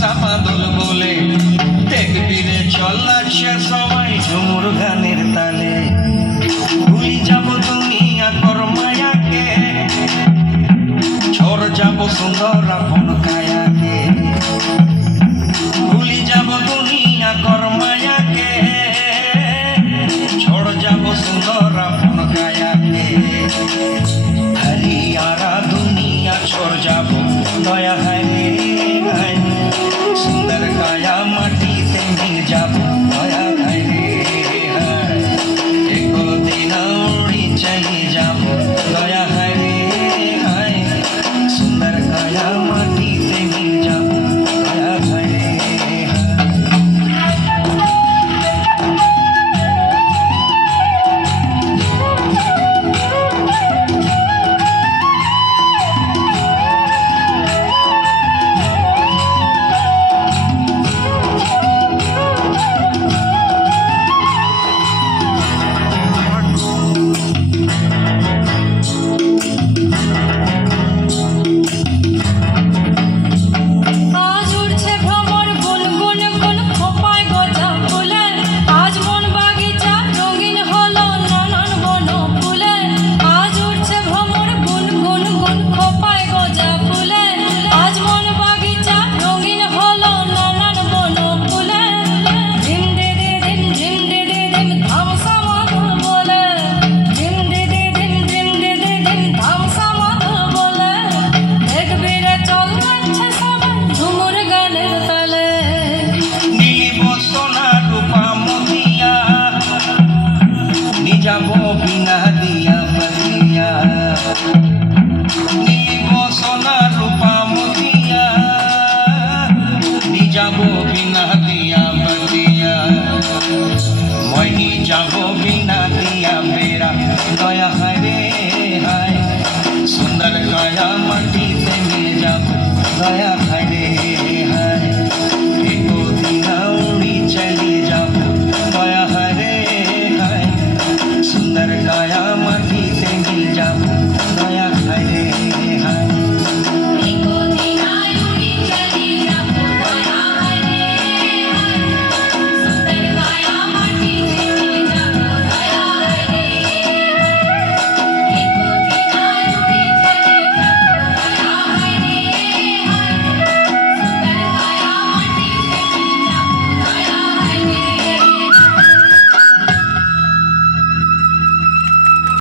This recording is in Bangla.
সামাদল বলে দেখবি রে চল লাগছে সবাই ঝুমুর গানের তালে। ভুলি যাব দুনিয়া কর মায়াকে, ঝড় যাব সুন্দর আপন কায়াকে। ভুলি যাব দুনিয়া কর মায়াকে, ঝড় যাব সুন্দর আপন কায়াকে। हरियारा दुनिया छोड़ जाबो दया है मेरी है, सुंदर काया माटी से मिल जाबो दया है मेरी है। एक दिन उड़ी चली जाबो दया है मेरी है, सुंदर काया माटी से मिल जाबो दया है मेरी है। जाबो बिना दिया बतिया नीबो सोना रूपा मोतिया, जाबो बिना दिया बतिया। मैं जाबो